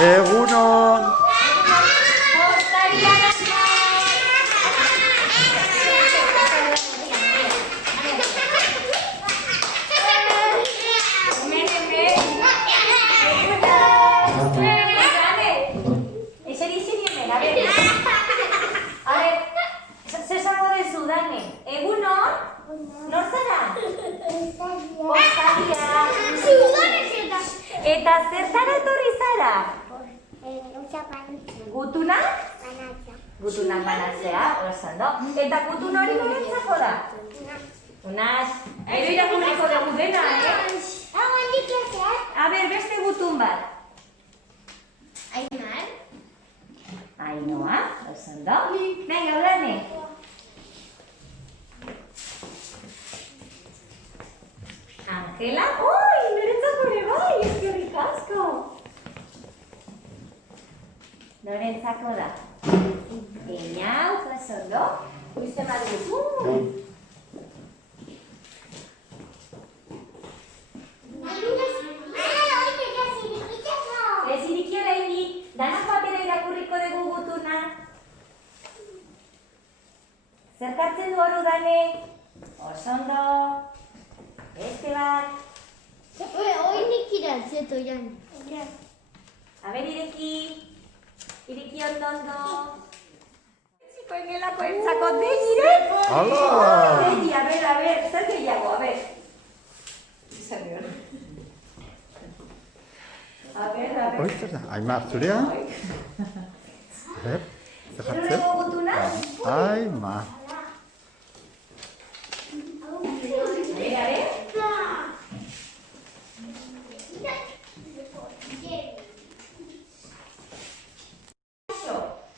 Egunon! Eta zertara etorri zara? Gutunak? Gutunak banatzea, oso ondo. Eta gutun hori norentzako da? Unas. Gero irakurriko dugu dena, A ber, beste gutun bat. Ainhoa, oso ondo. Venga, Urane. Angela, oi, norentzako ere bai, eskerrik asko. Norentzako da. Eñau, oso ondo. Uiste bat gutun. Ez iriki orainik, danak batera irakurriko dugu gutuna. Zerkatzen du hori Dane? Oso ondo. Beste bat. Oinik iratzeto jan. A ber, ireki. Ireki ondo. Zikoen gelako entzako degire. Hala! Degi, a ber, zer gehiago, a ber. A ber. Hoi, zer da? Aimar, zurea? Zer Gero jartzen? dugu gutuna? Aimar. A ber.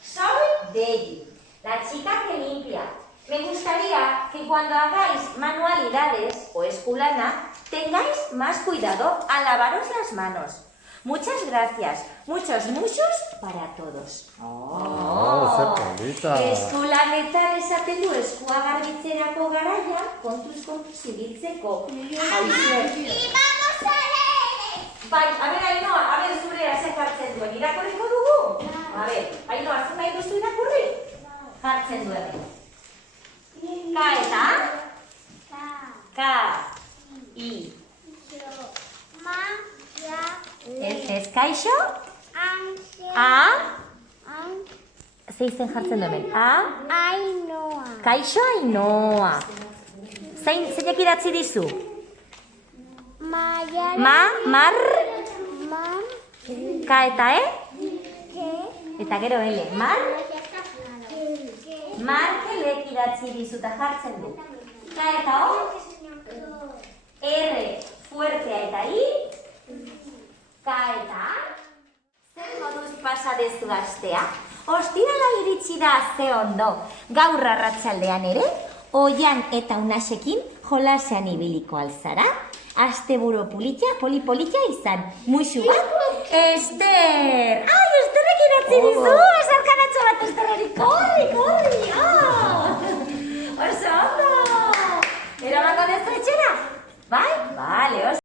Soy Deji, la chica que limpia. Me gustaría que cuando hagáis manualidades o esculana tengáis más cuidado al lavaros las manos. Muchas gracias. Muchos muchos para todos. Zer polita. Eskulanetan esaten du eskua garbitzerako garaia, kontuz ibiltzeko. Bai, a ber, Ainhoa, a ber, zurea zer jartzen duen. Irakurriko dugu? A ber, Ainhoa, zer nahi duzu irakurri? Jartzen duen. Ka eta? Ka. I. Ez kaixo? A. Zeizen jartzen duen. A. Kaixo Ainhoa. Zeinek idatzi dizu? Mar. Ka eta eta gero ele. Markelek idatzi dizu eta jartzen du. Ka eta o. R fuertea eta I. Ka eta A. Zer moduz pasa dezu astea? Ostirala iritsi da ze ondo. Gaur arratsaldean ere, Oian eta Unasekin jolasean ibiliko alzara. Asteburu poli-polita izan. Muxu bat? Ester! Ai, Esterrek idatzi dizu! Esarkanatxo bat Esterreri. Korri! Oso ondo! Eramango dezu etxera? Bai? Bale, oso.